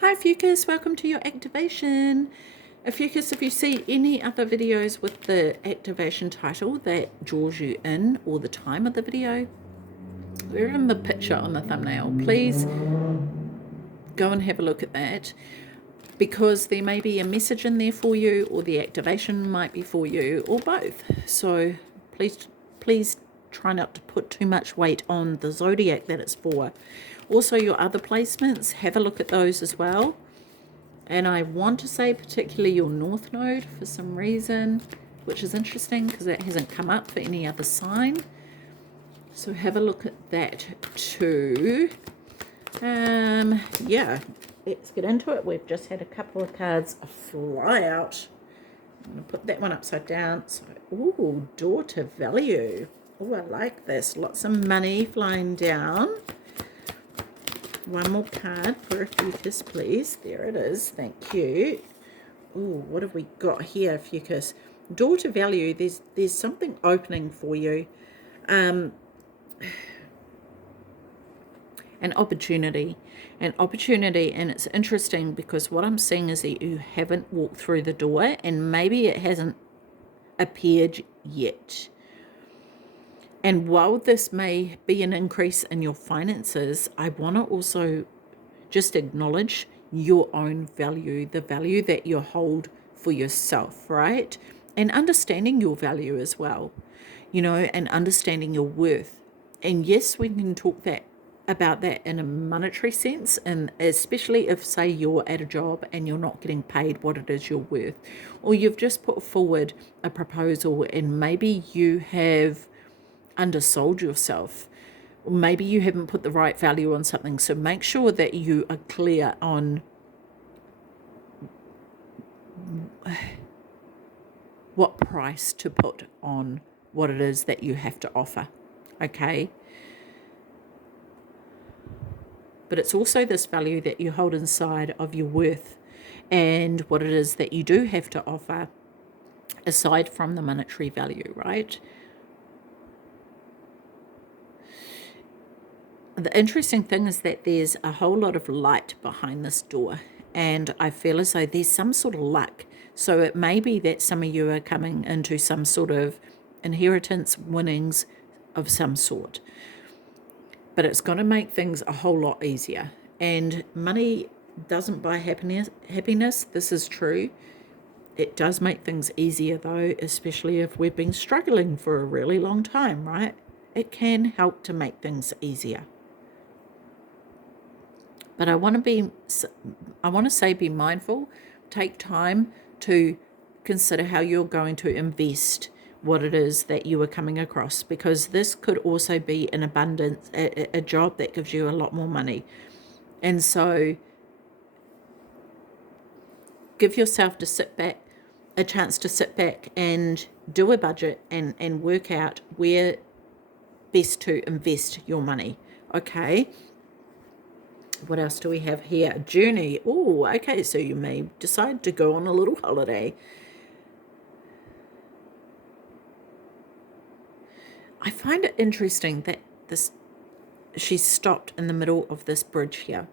Hi Fucus, welcome to your activation. Fucus, if you see any other videos with the activation title that draws you in, or the time of the video, or even the picture on the thumbnail, please go and have a look at that, because there may be a message in there for you, or the activation might be for you, or both. So please try not to put too much weight on the zodiac that it's for. Also, your other placements, have a look at those as well. And I want to say particularly your North Node for some reason, which is interesting because it hasn't come up for any other sign. So have a look at that too. Yeah, let's get into it. We've just had a couple of cards fly out. I'm going to put that one upside down. So, ooh, daughter value. Oh, I like this. Lots of money flying down. One more card for a Fucus, please. There it is. Thank you. Ooh, what have we got here, Fucus? Daughter value. There's something opening for you. An opportunity. And it's interesting because what I'm seeing is that you haven't walked through the door, and maybe it hasn't appeared yet. And while this may be an increase in your finances, I want to also just acknowledge your own value, the value that you hold for yourself, right? And understanding your value as well, and understanding your worth. And yes, we can talk about that in a monetary sense, and especially if, say, you're at a job and you're not getting paid what it is you're worth, or you've just put forward a proposal and maybe you have undersold yourself. Maybe you haven't put the right value on something. So make sure that you are clear on what price to put on what it is that you have to offer. Okay? But it's also this value that you hold inside of your worth and what it is that you do have to offer aside from the monetary value, right? The interesting thing is that there's a whole lot of light behind this door, and I feel as though there's some sort of luck. So it may be that some of you are coming into some sort of inheritance winnings of some sort, but it's going to make things a whole lot easier. And money doesn't buy happiness. This is true. It does make things easier though, especially if we've been struggling for a really long time, right? It can help to make things easier. But I want to say be mindful, take time to consider how you're going to invest what it is that you are coming across, because this could also be an abundance, a job that gives you a lot more money. And so give yourself a chance to sit back and do a budget and work out where best to invest your money. Okay. What else do we have here? A journey. Oh, okay, so you may decide to go on a little holiday. I find it interesting that she's stopped in the middle of this bridge here.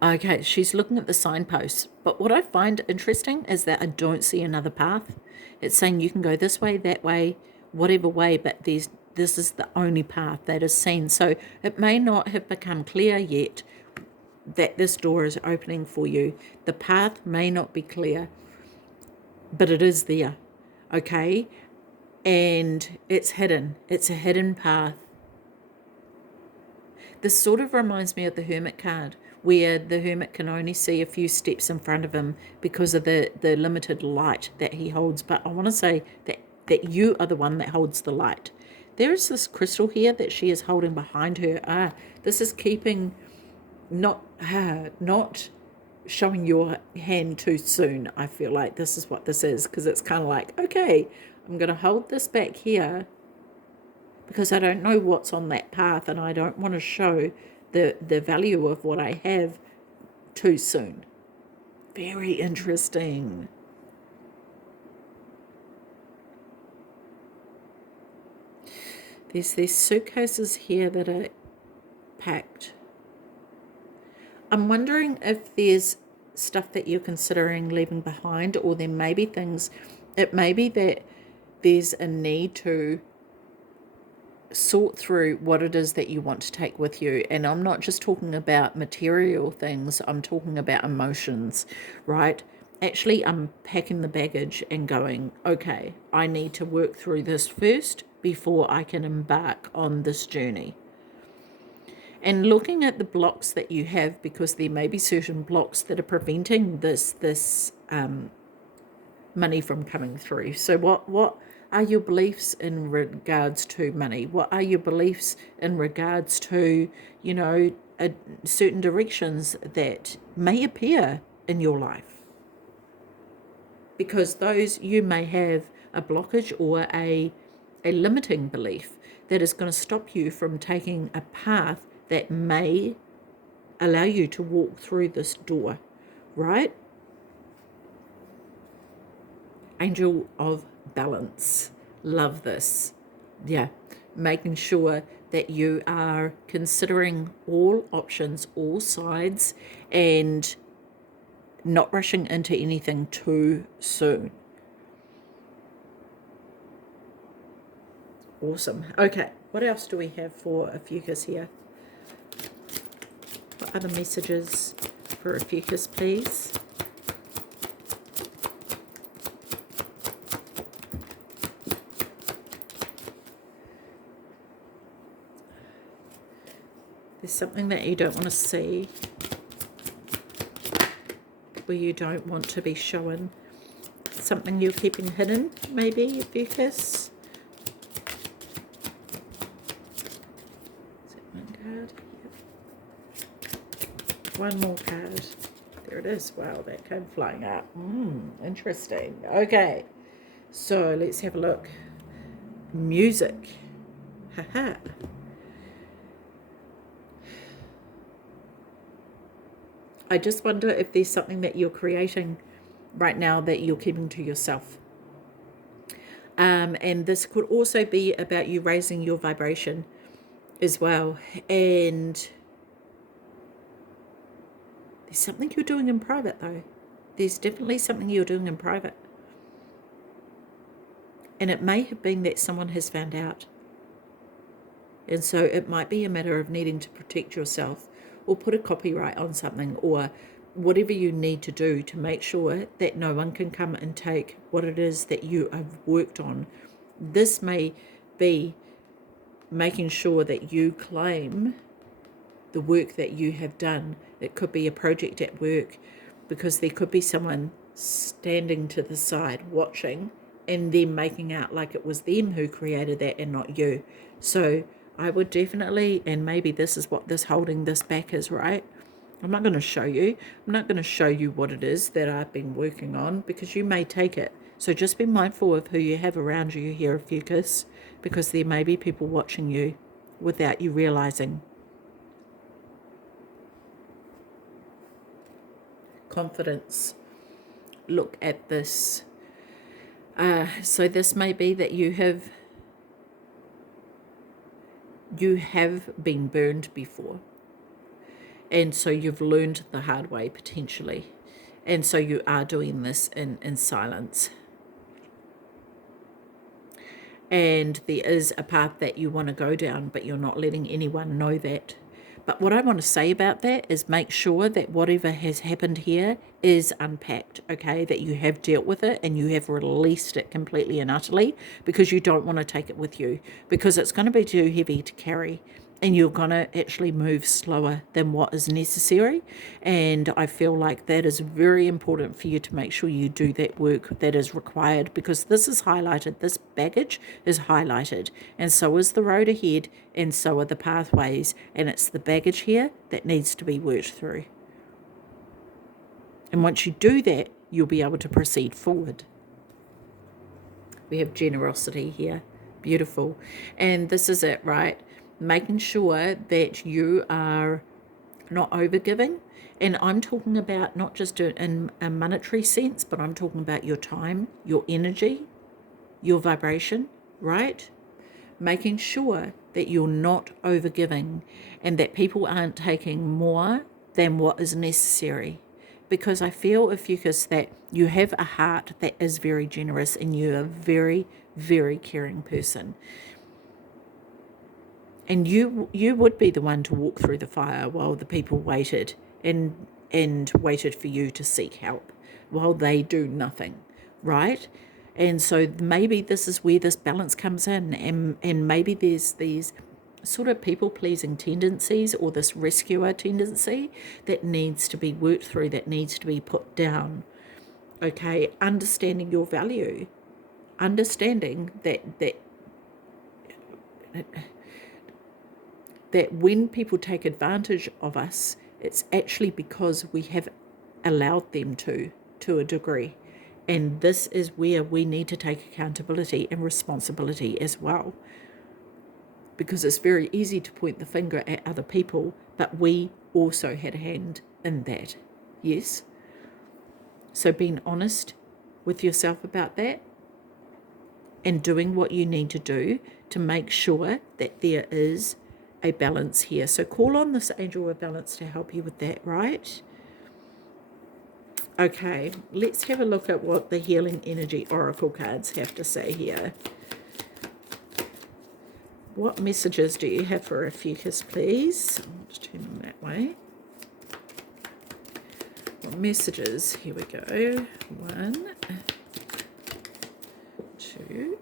Okay, she's looking at the signposts. But what I find interesting is that I don't see another path. It's saying you can go this way, that way, whatever way, but this is the only path that is seen. So it may not have become clear yet that this door is opening for you. The path may not be clear, but it is there, okay? And it's hidden. It's a hidden path. This sort of reminds me of the Hermit card, where the Hermit can only see a few steps in front of him because of the limited light that he holds. But I want to say that you are the one that holds the light. There is this crystal here that she is holding behind her. This is keeping, not showing your hand too soon. I feel like this is what this is, because it's kind of like, okay, I'm going to hold this back here because I don't know what's on that path, and I don't want to show the value of what I have too soon. Very interesting. There's these suitcases here that are packed. I'm wondering if there's stuff that you're considering leaving behind, or there may be things, it may be that there's a need to sort through what it is that you want to take with you. And I'm not just talking about material things, I'm talking about emotions, right? Actually unpacking the baggage and going, okay, I need to work through this first before I can embark on this journey. And looking at the blocks that you have, because there may be certain blocks that are preventing this money from coming through. So what are your beliefs in regards to money? What are your beliefs in regards to, you know, certain directions that may appear in your life? Because those, you may have a blockage or a limiting belief that is going to stop you from taking a path that may allow you to walk through this door, right? Angel of balance. Love this. Yeah. Making sure that you are considering all options, all sides, and not rushing into anything too soon. Awesome. Okay. What else do we have for OPHIUCHUS here? What other messages for OPHIUCHUS, please? There's something that you don't want to see, where you don't want to be shown. Something you're keeping hidden, maybe, OPHIUCHUS. Is that one card? Yep. One more card. There it is. Wow, that came flying up. Interesting. Okay, so let's have a look. Music. Haha. I just wonder if there's something that you're creating right now that you're keeping to yourself. And this could also be about you raising your vibration as well. And there's something you're doing in private, though. There's definitely something you're doing in private. And it may have been that someone has found out. And so it might be a matter of needing to protect yourself, or put a copyright on something, or whatever you need to do to make sure that no one can come and take what it is that you have worked on. This may be making sure that you claim the work that you have done. It could be a project at work, because there could be someone standing to the side watching and them making out like it was them who created that and not you. So I would definitely, and maybe this is what this holding this back is, right? I'm not going to show you. I'm not going to show you what it is that I've been working on, because you may take it. So just be mindful of who you have around you here, OPHIUCHUS, because there may be people watching you without you realizing. Confidence. Look at this. So this may be that you have been burned before, and so you've learned the hard way potentially, and so you are doing this in silence. And there is a path that you want to go down, but you're not letting anyone know that. But what I want to say about that is make sure that whatever has happened here is unpacked, okay? That you have dealt with it and you have released it completely and utterly, because you don't want to take it with you, because it's going to be too heavy to carry, and you're going to actually move slower than what is necessary. And I feel like that is very important for you to make sure you do that work that is required, because this is highlighted, this baggage is highlighted, and so is the road ahead, and so are the pathways, and it's the baggage here that needs to be worked through. And once you do that, you'll be able to proceed forward. We have generosity here. Beautiful. And this is it, right? Making sure that you are not overgiving. And I'm talking about not just in a monetary sense, but I'm talking about your time, your energy, your vibration, right? making sure that you're not overgiving and that people aren't taking more than what is necessary. Because I feel, Ophiuchus, that you have a heart that is very generous and you're a very, very caring person. And you would be the one to walk through the fire while the people waited and waited for you to seek help while they do nothing, right? And so maybe this is where this balance comes in, and maybe there's these sort of people-pleasing tendencies or this rescuer tendency that needs to be worked through, that needs to be put down. Okay, understanding your value, understanding that when people take advantage of us, it's actually because we have allowed them to a degree. And this is where we need to take accountability and responsibility as well. Because it's very easy to point the finger at other people, but we also had a hand in that. Yes? So being honest with yourself about that and doing what you need to do to make sure that there is a balance here. So call on this angel of balance to help you with that, right? Okay, let's have a look at what the Healing Energy Oracle cards have to say here. What messages do you have for Ophiuchus, please? Let's turn them that way. What messages? Here we go. 1, 2,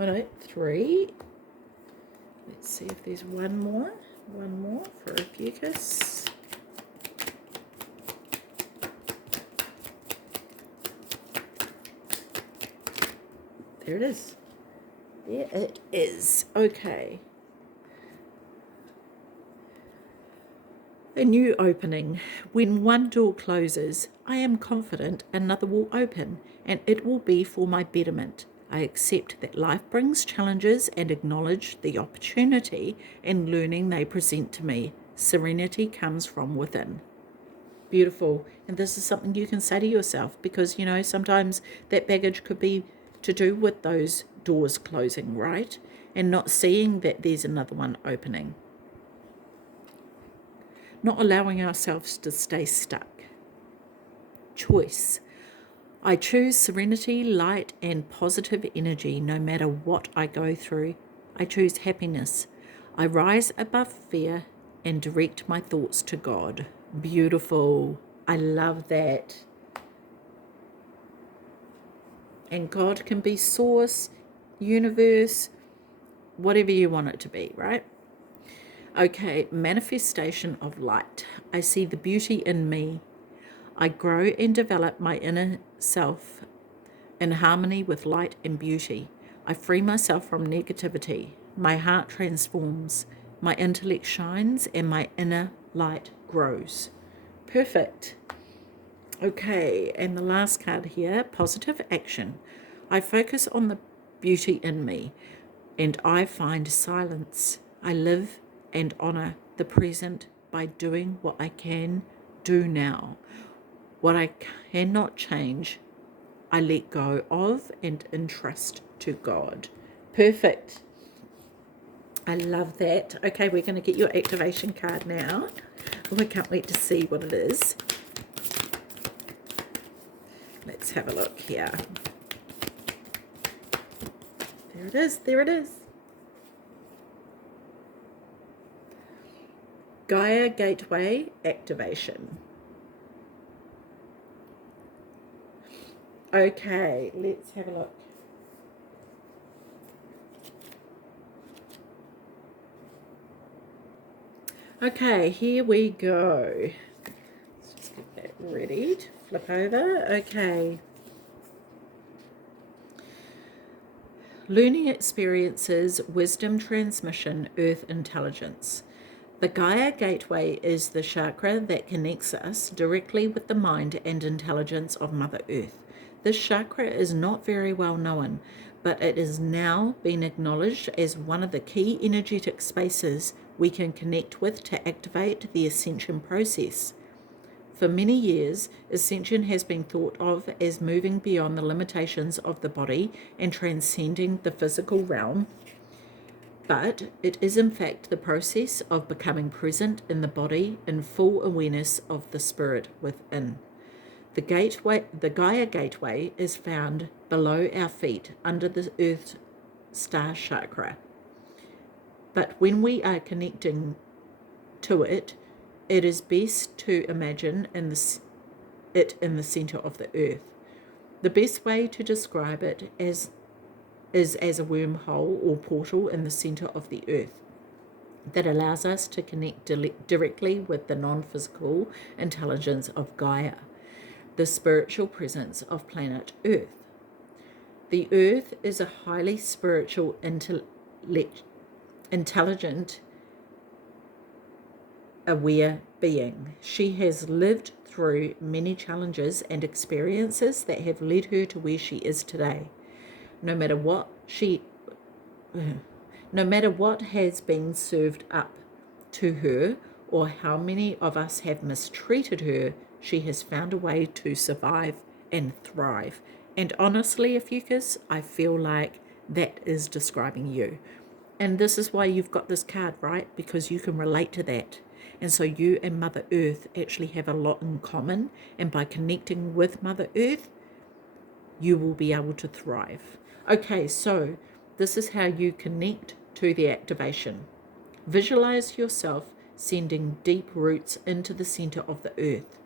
oh no, 3. Let's see if there's one more for Ophiuchus. There it is. There it is. Okay. A new opening. When one door closes, I am confident another will open, and it will be for my betterment. I accept that life brings challenges and acknowledge the opportunity and learning they present to me. Serenity comes from within. Beautiful. And this is something you can say to yourself because, you know, sometimes that baggage could be to do with those doors closing, right? And not seeing that there's another one opening. Not allowing ourselves to stay stuck. Choice. I choose serenity, light, and positive energy no matter what I go through. I choose happiness. I rise above fear and direct my thoughts to God. Beautiful. I love that. And God can be source, universe, whatever you want it to be, right? Okay, manifestation of light. I see the beauty in me. I grow and develop my inner self in harmony with light and beauty. I free myself from negativity. My heart transforms. My intellect shines and my inner light grows. Perfect. Okay, and the last card here, positive action. I focus on the beauty in me and I find silence. I live and honor the present by doing what I can do now. What I cannot change, I let go of and entrust to God. Perfect. I love that. Okay, we're going to get your activation card now. Oh, I can't wait to see what it is. Let's have a look here. There it is. There it is. Gaia Gateway Activation. Okay, let's have a look. Okay, here we go. Let's just get that ready to flip over. Okay. Learning experiences, wisdom transmission, earth intelligence. The Gaia Gateway is the chakra that connects us directly with the mind and intelligence of Mother Earth. This chakra is not very well known, but it is now being acknowledged as one of the key energetic spaces we can connect with to activate the ascension process. For many years, ascension has been thought of as moving beyond the limitations of the body and transcending the physical realm but it is in fact the process of becoming present in the body in full awareness of the spirit within. The Gaia gateway is found below our feet under the Earth's star chakra. But when we are connecting to it, it is best to imagine it in the center of the Earth. The best way to describe it is as a wormhole or portal in the center of the Earth that allows us to connect directly with the non-physical intelligence of Gaia, the spiritual presence of planet Earth. The Earth is a highly spiritual, intelligent, aware being. She has lived through many challenges and experiences that have led her to where she is today. No matter what has been served up to her or how many of us have mistreated her, she has found a way to survive and thrive. And honestly, Ophiuchus, I feel like that is describing you. And this is why you've got this card, right? Because you can relate to that. And so you and Mother Earth actually have a lot in common. And by connecting with Mother Earth, you will be able to thrive. Okay, so this is how you connect to the activation. Visualize yourself sending deep roots into the center of the earth.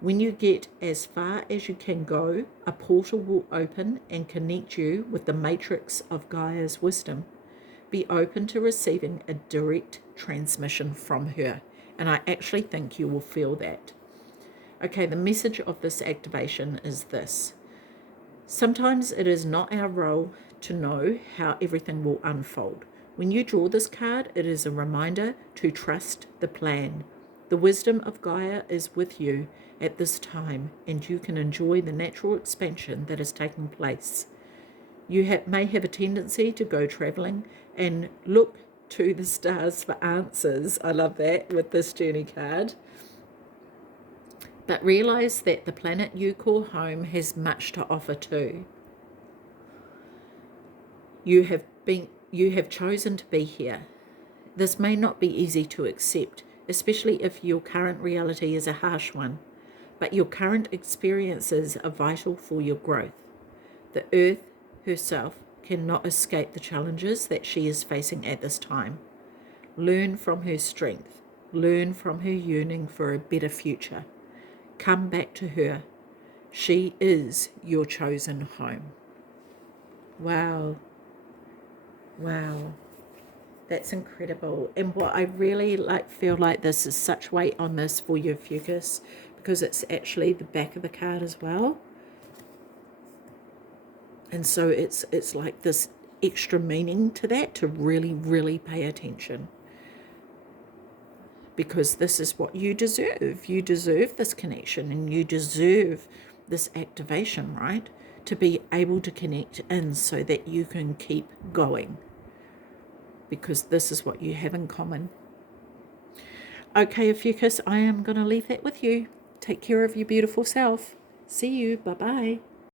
When you get as far as you can go, a portal will open and connect you with the matrix of Gaia's wisdom. Be open to receiving a direct transmission from her. And I actually think you will feel that. Okay, the message of this activation is this. Sometimes it is not our role to know how everything will unfold. When you draw this card, it is a reminder to trust the plan. The wisdom of Gaia is with you at this time, and you can enjoy the natural expansion that is taking place. You may have a tendency to go traveling and look to the stars for answers. I love that with this journey card. But realize that the planet you call home has much to offer too. You have chosen to be here. This may not be easy to accept, especially if your current reality is a harsh one, but your current experiences are vital for your growth. The Earth herself cannot escape the challenges that she is facing at this time. Learn from her strength. Learn from her yearning for a better future. Come back to her. She is your chosen home. Wow. Wow. That's incredible. And what I really feel like this is such weight on this for you, Ophiuchus, because it's actually the back of the card as well. And so it's like this extra meaning to that, to really, really pay attention. Because this is what you deserve. You deserve this connection, and you deserve this activation, right? To be able to connect in so that you can keep going. Because this is what you have in common. Okay, Ophiuchus, I am going to leave that with you. Take care of your beautiful self. See you. Bye-bye.